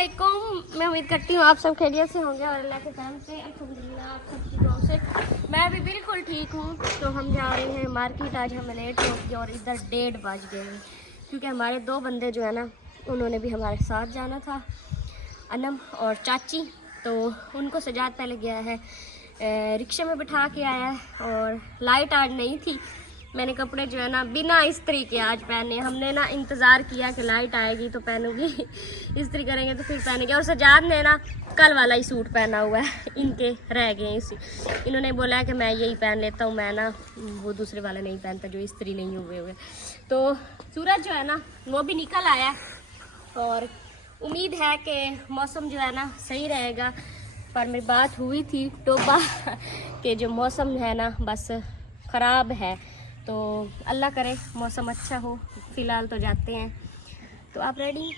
अस्सलामुअलैकुम। मैं उम्मीद करती हूँ आप सब खैरियत से होंगे और अल्लाह के करम से अल्हम्दुलिल्लाह आप सबकी दुआ से मैं भी बिल्कुल ठीक हूँ। तो हम जा रहे हैं मार्केट। आज हमें लेट हो गया और इधर 1:30 बज गए हैं क्योंकि हमारे 2 बंदे जो है ना उन्होंने भी हमारे साथ जाना था, अनम और चाची। तो उनको सजाद पहले गया है रिक्शे में बिठा के आया है और लाइट आज नहीं थी। मैंने कपड़े जो है ना बिना इस्त्री के आज पहने। हमने ना इंतज़ार किया कि लाइट आएगी तो पहनूंगी, इस्त्री करेंगे तो फिर पहनेंगे। और सजाद ने ना कल वाला ही सूट पहना हुआ है, इनके रह गए इसी। इन्होंने बोला है कि मैं यही पहन लेता हूँ, मैं ना वो दूसरे वाले नहीं पहनता जो इस्त्री नहीं हुए। तो सूरज जो है ना वो भी निकल आया और उम्मीद है कि मौसम जो है ना सही रहेगा। पर मेरी बात हुई थी टोबा कि जो मौसम है ना बस ख़राब है, तो अल्लाह करे मौसम अच्छा हो। फ़िलहाल तो जाते हैं। तो आप रेडी?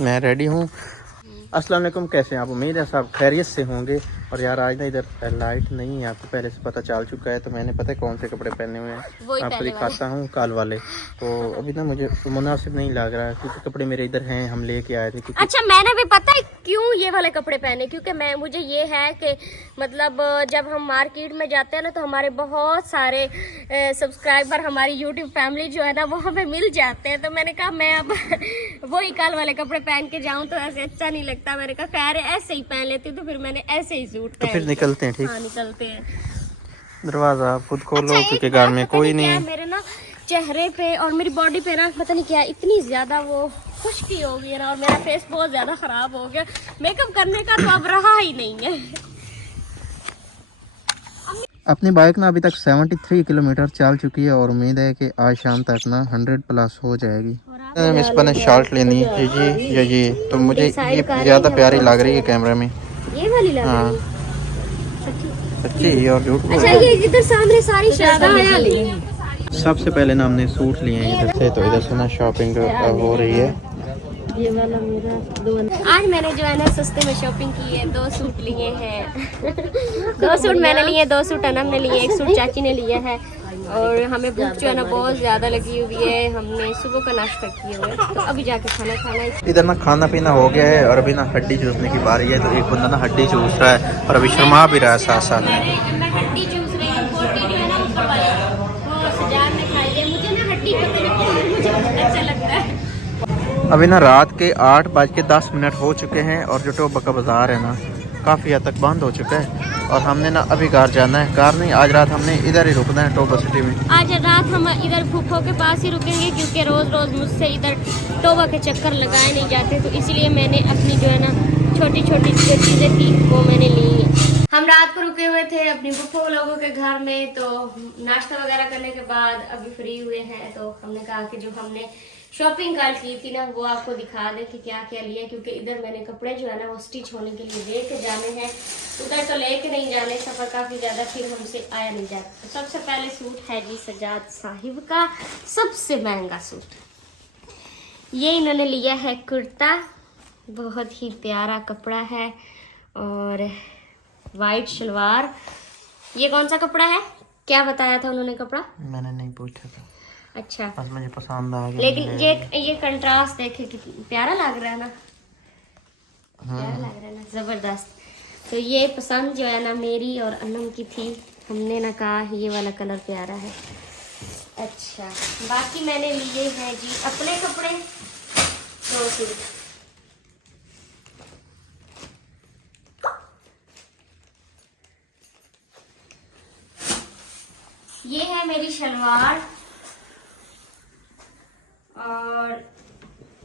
मैं रेडी हूँ। अस्सलाम वालेकुम, कैसे हैं आप? उम्मीद है सब खैरियत से होंगे। और यार आज ना इधर लाइट नहीं है, आपको पहले से पता चल चुका है। तो मैंने पता है कौन से कपड़े पहने हुए हैं, आपको दिखाता हूँ, काल वाले। तो अभी ना मुझे मुनासिब नहीं लग रहा क्योंकि कपड़े मेरे इधर हैं, हम लेके आए थे। अच्छा, मैंने भी पता है क्यों ये वाले कपड़े पहने, क्योंकि मुझे ये है कि मतलब जब हम मार्केट में जाते हैं ना तो हमारे बहुत सारे सब्सक्राइबर, हमारी यूट्यूब फैमिली जो है ना वो हमें मिल जाते हैं। तो मैंने कहा मैं अब वही काल वाले कपड़े पहन के जाऊं तो ऐसे अच्छा नहीं लगता। मैंने कहा खैर ऐसे ही पहन लेती हूँ, तो फिर मैंने ऐसे ही सूट तो फिर निकलते हैं। ठीक, हाँ निकलते हैं। दरवाजा आप खुद खोलो क्योंकि घर में कोई नहीं है। मेरे ना चेहरे पे और मेरी बॉडी पे ना पता नहीं क्या इतनी ज्यादा वो खुश्की हो गई है ना, और मेरा फेस बहुत ज्यादा खराब हो गया। मेकअप करने का तो अब रहा ही नहीं है। अपनी बाइक ना अभी तक 73 किलोमीटर चल चुकी है और उम्मीद है कि आज शाम तक ना 100+ हो जाएगी। इस पर शॉर्ट लेनी है ये तो मुझे ये ज़्यादा प्यारी लग रही है कैमरे में। ये वाली लग हाँ रही है सच्ची और झूठ। अच्छा, ये इधर सामने सारी सबसे पहले ना हमने सूट लिए हैं इधर से, तो इधर से ना शॉपिंग हो रही है। ये वाला मेरा आज मैंने जो है ना सस्ते में शॉपिंग की है। 2 सूट लिए हैं 2 सूट मैंने लिए, 2 सूट अनम ने लिए, 1 सूट चाची ने लिया है। और हमें भूख जो है ना बहुत ज़्यादा लगी हुई है। हमने सुबह का नाश्ता किया हुआ है, तो अभी जाके खाना खाना है। इधर ना खाना पीना हो गया है और अभी ना हड्डी चूसने की बारी है। तो एक बंदा ना हड्डी चूस रहा है और अभी शर्मा भी रहा है साथ साथ में। मैं हड्डी चूस रही हूँ, बोटी जो है ना ऊपर वाली वो सजाद ने खाई है। मुझे ना हड्डी मुझे अच्छा लगता है। अभी ना रात के 8:10 हो चुके हैं और जो टोबा का बाज़ार है ना काफ़ी हद तक बंद हो चुका है। और हमने ना अभी घर जाना है। कार नहीं, आज रात हमने इधर ही रुकना है टोबा सिटी में। आज रात हम इधर फूफो के पास ही रुकेंगे क्योंकि रोज़ रोज़ मुझसे इधर टोबा के चक्कर लगाए नहीं जाते। तो इसलिए मैंने अपनी जो है ना छोटी छोटी जो चीज़ें थी वो मैंने ली है। हम रात को रुके हुए थे अपनी फूफो लोगों के घर में। तो नाश्ता वगैरह करने के बाद अभी फ्री हुए हैं, तो हमने कहा कि जो हमने शॉपिंग कल की थी ना वो आपको दिखा दें कि क्या क्या लिया, क्योंकि इधर मैंने कपड़े जो है ना वो स्टिच होने के लिए लेके जाने हैं। उधर तो लेके नहीं जाने, सफ़र काफ़ी ज़्यादा फिर हमसे आया नहीं जाता। तो सबसे पहले सूट है जी सजाद साहिब का सबसे महंगा सूट। ये इन्होंने लिया है कुर्ता, बहुत ही प्यारा कपड़ा है और वाइट शलवार। ये कौन सा कपड़ा है, क्या बताया था उन्होंने कपड़ा? मैंने नहीं पूछा था। अच्छा, बस मुझे पसंद आ गया। लेकिन ये कंट्रास्ट देखे कितना प्यारा लग रहा है ना। प्यारा लग रहा है ना, जबरदस्त। तो ये पसंद जो है ना मेरी और अनम की थी। हमने ना कहा ये वाला कलर प्यारा है। अच्छा, बाकी मैंने लिए हैं जी अपने कपड़े 2 सूट। ये है मेरी शलवार और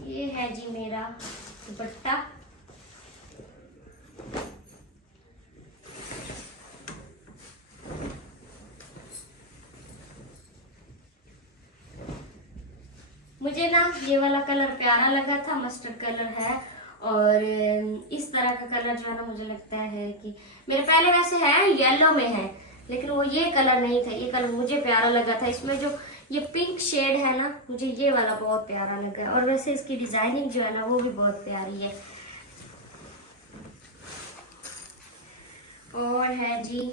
ये है जी मेरा दुपट्टा। मुझे ना ये वाला कलर प्यारा लगा था, मस्टर्ड कलर है। और इस तरह का कलर जो है ना मुझे लगता है कि मेरे पहले वैसे है येलो में है, लेकिन वो ये कलर नहीं था। ये कलर मुझे प्यारा लगा था। इसमें जो ये पिंक शेड है ना मुझे ये वाला बहुत प्यारा लगा। और वैसे इसकी डिजाइनिंग जो है ना वो भी बहुत प्यारी है। और है जी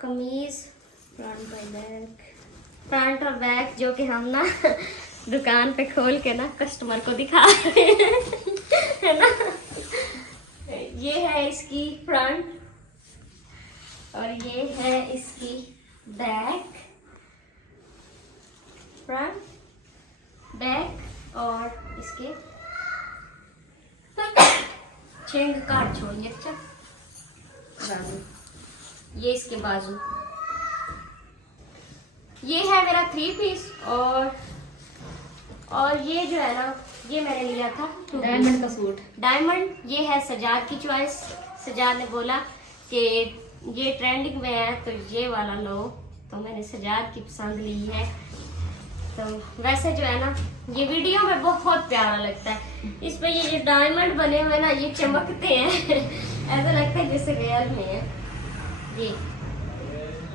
कमीज, फ्रंट और बैक जो कि हम ना दुकान पे खोल के ना कस्टमर को दिखा रहे हैं। इसकी फ्रंट और ये है इसकी बैक, फ्रंट बैक और इसके छेंग काट छोड़िए। अच्छा बाजू, ये इसके बाजू। ये है मेरा 3 पीस और ये जो है ना, ये मैंने लिया था डायमंड का सूट। डायमंड। ये है सजाद की चॉइस। सजाद ने बोला कि ये ट्रेंडिंग में है तो ये वाला लो, तो मैंने सजाद की पसंद ली है। तो वैसे जो है ना, ये वीडियो में बहुत प्यारा लगता है। इस पे ये जो डायमंड बने हुए ना, ये चमकते हैं ऐसा लगता है जैसे रियल में है ये।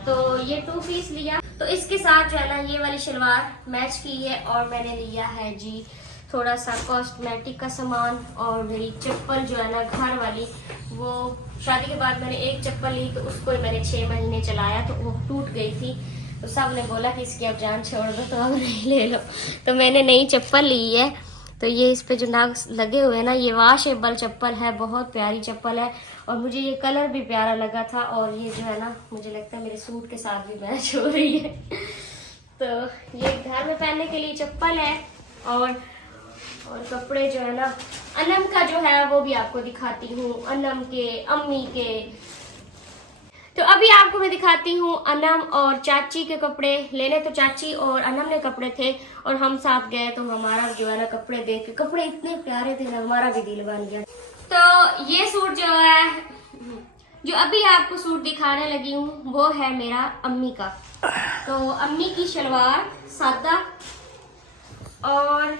तो ये 2 पीस लिया। तो इसके साथ जो है ना, ये वाली शलवार मैच की है और मैंने लिया है जी थोड़ा सा कॉस्मेटिक का सामान। और मेरी चप्पल जो है ना घर वाली, वो शादी के बाद मैंने एक चप्पल ली तो उसको मैंने 6 महीने चलाया तो वो टूट गई थी। तो सब ने बोला कि इसकी अब जान छोड़ दो, तो अब नहीं ले लो। तो मैंने नई चप्पल ली है। तो ये इस पे जो नाग लगे हुए हैं ना, ये वॉशेबल चप्पल है, बहुत प्यारी चप्पल है। और मुझे ये कलर भी प्यारा लगा था और ये जो है ना, मुझे लगता है मेरे सूट के साथ भी मैच हो रही है। तो ये घर में पहनने के लिए चप्पल है। और कपड़े जो है ना, अनम का जो है वो भी आपको दिखाती हूँ, अनम के, अम्मी के। तो अभी आपको मैं दिखाती हूँ अनम और चाची के कपड़े। लेने तो चाची और अनम ने कपड़े थे और हम साथ गए, तो हमारा जो है ना कपड़े देख के, कपड़े इतने प्यारे थे ना, हमारा भी दिल बन गया। तो ये सूट जो है, जो अभी आपको सूट दिखाने लगी हूँ, वो है मेरा अम्मी का। तो अम्मी की शलवार सादा और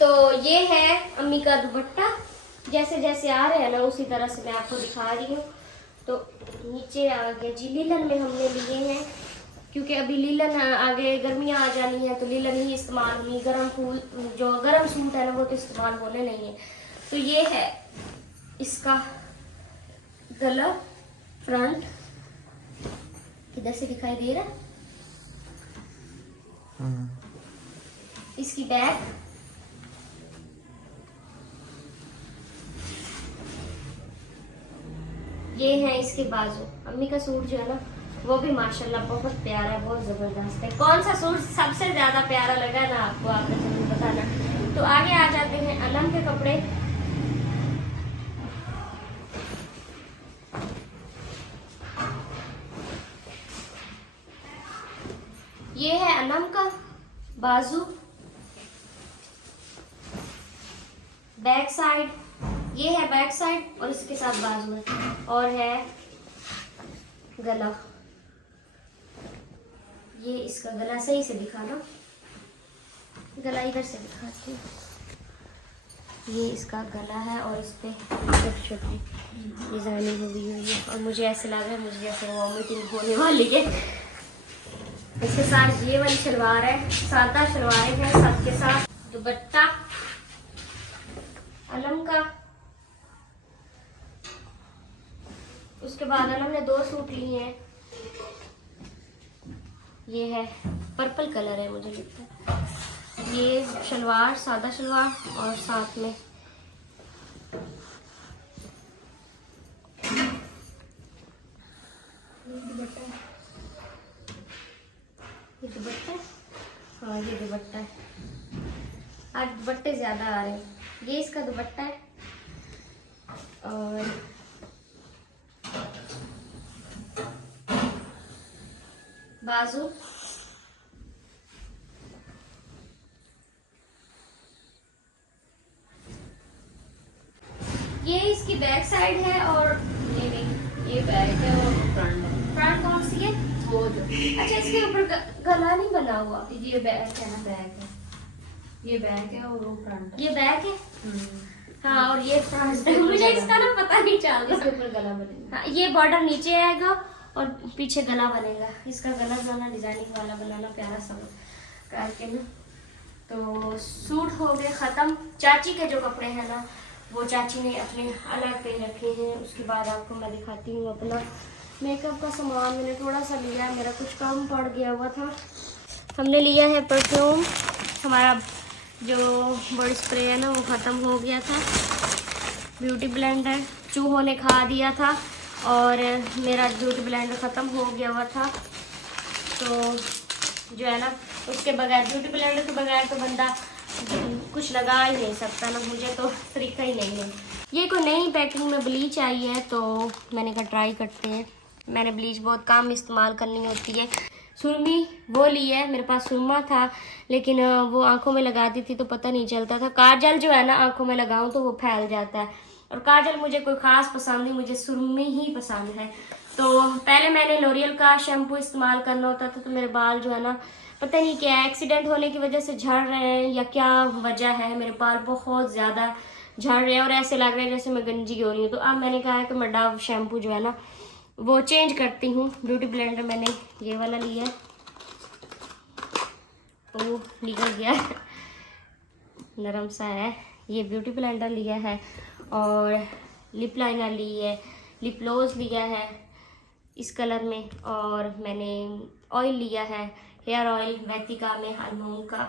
तो ये है अम्मी का दुपट्टा। जैसे जैसे आ रहे हैं ना, उसी तरह से मैं आपको दिखा रही हूँ। तो नीचे आ गया जी, लीलन में हमने लिए हैं, क्योंकि अभी लीलन आगे गर्मियाँ आ जानी है तो लीलन ही इस्तेमाल होनी। गर्म फूल जो गर्म सूट है ना, वो तो इस्तेमाल होने नहीं है। तो ये है इसका गला, फ्रंट इधर से दिखाई दे रहा है, इसकी बैक, ये है इसके बाजू। अम्मी का सूट जो है ना, वो भी माशाल्लाह बहुत प्यारा है, बहुत जबरदस्त है। कौन सा सूट सबसे ज्यादा प्यारा लगा ना आपको, आप जरूर बताना। तो आगे आ जाते हैं अनम के कपड़े। ये है अनम का बाजू, बैक साइड, ये है बैक साइड और इसके साथ बाजू है। और है गला, ये इसका गला सही से दिखाना, गला इधर से दिखाती हूँ। ये इसका गला है और इस पे छोटी छोटी डिजाइनिंग हुई हुई है और मुझे ऐसे लग रहा है मुझे जैसे वॉमिटिंग होने वाली है। इसके साथ ये वाली शलवार है, सादा शलवार है, साथ के साथ दुपट्टा अनम का। उसके बाद अनम ने 2 सूट लिए हैं। ये है पर्पल कलर है मुझे लगता है। ये शलवार, सादा शलवार और साथ में ये दुपट्टा। हाँ ये दुपट्टा है, आज दुपट्टे ज्यादा आ रहे हैं। ये इसका दुपट्टा है और बाजू, ये इसकी बैक साइड है और ये बैक है और फ्रंट कौन सी है वो जो, अच्छा इसके ऊपर गला नहीं बना हुआ। ये बैक है ना, बैक है, ये बैक है और वो फ्रंट, ये बैक है। हाँ और ये फ्रंट है। मुझे इसका ना पता नहीं चल रहा। इसके ऊपर गला बनेगा। हाँ, ये बॉर्डर नीचे आएगा और पीछे गला बनेगा। इसका गला बनाना, डिजाइनिंग वाला बनाना प्यारा सा करके ना। तो सूट हो गए खत्म। चाची के जो कपड़े हैं ना, वो चाची ने अपने अलग पे रखे हैं। उसके बाद आपको मैं दिखाती हूँ अपना मेकअप का सामान। मैंने थोड़ा सा लिया, मेरा कुछ कम पड़ गया हुआ था। हमने लिया है परफ्यूम, हमारा जो बॉडी स्प्रे है ना वो ख़त्म हो गया था। ब्यूटी ब्लेंडर चूहों ने खा दिया था और मेरा ब्यूटी ब्लेंडर ख़त्म हो गया हुआ था। तो जो है ना उसके बगैर, ब्यूटी ब्लेंडर के बगैर तो बंदा कुछ लगा ही नहीं सकता ना, मुझे तो तरीका ही नहीं है। ये कोई नई पैकिंग में ब्लीच आई है तो मैंने कहा ट्राई करते हैं। मैंने ब्लीच बहुत कम इस्तेमाल करनी होती है। सुरमी वो ली है, मेरे पास सुरमा था लेकिन वो आंखों में लगाती थी तो पता नहीं चलता था। काजल जो है ना आंखों में लगाऊं तो वो फैल जाता है और काजल मुझे कोई ख़ास पसंद नहीं, मुझे सुरमी ही पसंद है। तो पहले मैंने लॉरियल का शैम्पू इस्तेमाल करना होता था तो मेरे बाल जो है ना पता नहीं क्या एक्सीडेंट होने की वजह से झड़ रहे हैं या क्या वजह है, मेरे बाल बहुत ज़्यादा झड़ रहे हैं और ऐसे लग रहे हैं जैसे मैं गंजी हो रही हूँ। तो अब मैंने कहा है कि मैं डव शैम्पू जो है ना वो चेंज करती हूँ। ब्यूटी ब्लेंडर मैंने ये वाला लिया है, तो निकल गया नरम सा है। ये ब्यूटी ब्लेंडर लिया है और लिप लाइनर ली है, लिप ग्लोस लिया है इस कलर में, और मैंने ऑयल लिया है, हेयर ऑयल वैतिका में अल्मोंग का,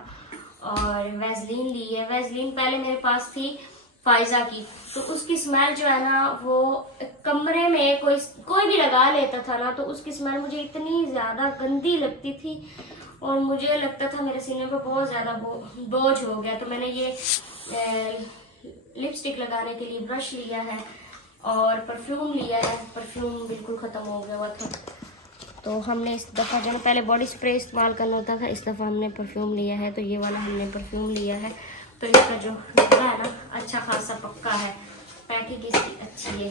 और वैसलीन ली है। वैसलीन पहले मेरे पास थी फायजा की, तो उसकी स्मेल जो है ना वो कमरे में कोई भी लगा लेता था ना तो उसकी स्मेल मुझे इतनी ज़्यादा गंदी लगती थी और मुझे लगता था मेरे सीने पर बहुत ज़्यादा बोझ हो गया। तो मैंने ये लिपस्टिक लगाने के लिए ब्रश लिया है और परफ्यूम लिया है। परफ्यूम बिल्कुल ख़त्म हो गया हुआ था तो हमने इस दफ़ा जो है पहले बॉडी स्प्रे इस्तेमाल करना होता था, इस दफ़ा हमने परफ्यूम लिया है। तो ये वाला हमने परफ्यूम लिया है। तो इसका जो डब्बा है ना अच्छा खासा पक्का है, पैकिंग इसकी अच्छी है।